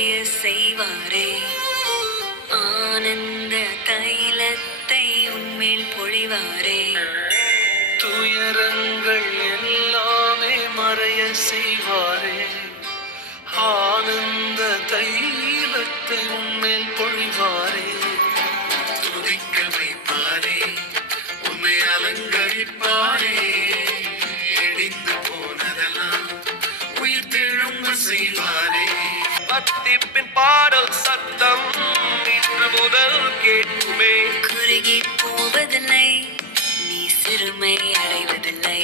மறைய செய்வாரே. ஆனந்த தைலத்தை உன்மேல் பொழிவாரே. துயரங்கள் எல்லாமே மறைய செய்வாரே. ஆனந்த தைலத்தை உன்மேல் பொழிவாரே. துதிக்க வைப்பாரே, உன்னை அலங்கரிப்பாரே. இடிந்து போனதெல்லாம் உயிர் தெழும்ப செய்வாரே. பத்திப்பின் பாடல் சத்தம் இன்று முதல் கேட்குமே. குறுகி போவதில்லை, நீ சிறுமை அடைவதில்லை.